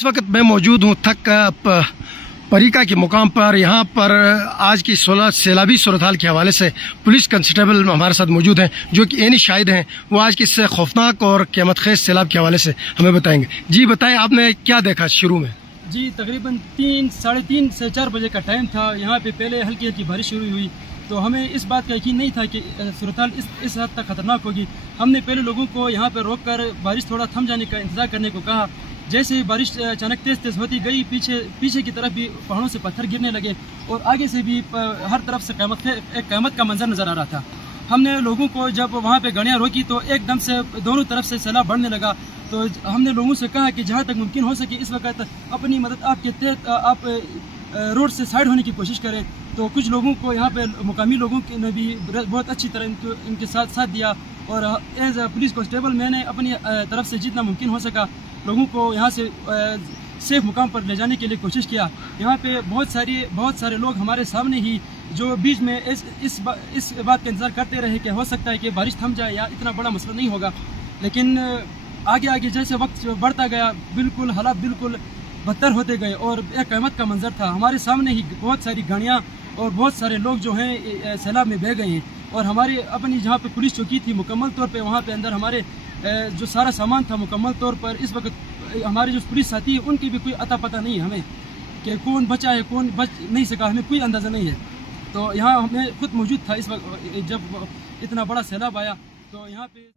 इस वक्त मैं मौजूद हूँ परीका के मुकाम पर। यहाँ पर आज की 16 सैलाबी सूरत हाल के हवाले से पुलिस कांस्टेबल हमारे साथ मौजूद हैं, जो कि एनी शाहिद हैं। वो आज की इस खौफनाक और क़यामत खेज सैलाब के हवाले से हमें बताएंगे। जी बताएं, आपने क्या देखा शुरू में? जी तकरीबन 3, 3:30 से 4 बजे का टाइम था। यहाँ पे पहले हल्की हल्की बारिश शुरू हुई, तो हमें इस बात का यकीन नहीं था कि सूरत हाल इस हद तक खतरनाक होगी। हमने पहले लोगों को यहाँ पर रोक कर बारिश थोड़ा थम जाने का इंतजार करने को कहा। जैसे ही बारिश अचानक तेज होती गई, पीछे की तरफ भी पहाड़ों से पत्थर गिरने लगे और आगे से भी हर तरफ से क़यामत का मंजर नजर आ रहा था। हमने लोगों को जब वहाँ पे गाड़ियाँ रोकी तो एकदम से दोनों तरफ से सैलाब बढ़ने लगा। तो हमने लोगों से कहा कि जहाँ तक मुमकिन हो सके इस वक्त अपनी मदद आपके तहत आप रोड से साइड होने की कोशिश करें। तो कुछ लोगों को यहाँ पे मुकामी लोगों ने भी बहुत अच्छी तरह इनके साथ दिया और एज ए पुलिस कांस्टेबल मैंने अपनी तरफ से जितना मुमकिन हो सका लोगों को यहाँ से सेफ मुकाम पर ले जाने के लिए कोशिश किया। यहाँ पे बहुत सारे लोग हमारे सामने ही जो बीच में इस बात का इंतजार करते रहे कि हो सकता है कि बारिश थम जाए या इतना बड़ा मसला नहीं होगा। लेकिन आगे जैसे वक्त बढ़ता गया बिल्कुल हालात बिल्कुल बदतर होते गए और एक क़यामत का मंजर था। हमारे सामने ही बहुत सारी गाड़ियाँ और बहुत सारे लोग जो हैं सैलाब में बह गए हैं और हमारी अपनी जहाँ पे पुलिस चौकी थी मुकम्मल तौर पे वहाँ पे अंदर हमारे जो सारा सामान था मुकम्मल तौर पर इस वक्त हमारे जो पुलिस साथी है उनकी भी कोई अता पता नहीं है हमें कि कौन बचा है कौन बच नहीं सका, हमें कोई अंदाज़ा नहीं है। तो यहाँ हमें खुद मौजूद था इस वक्त जब इतना बड़ा सैलाब आया तो यहाँ पे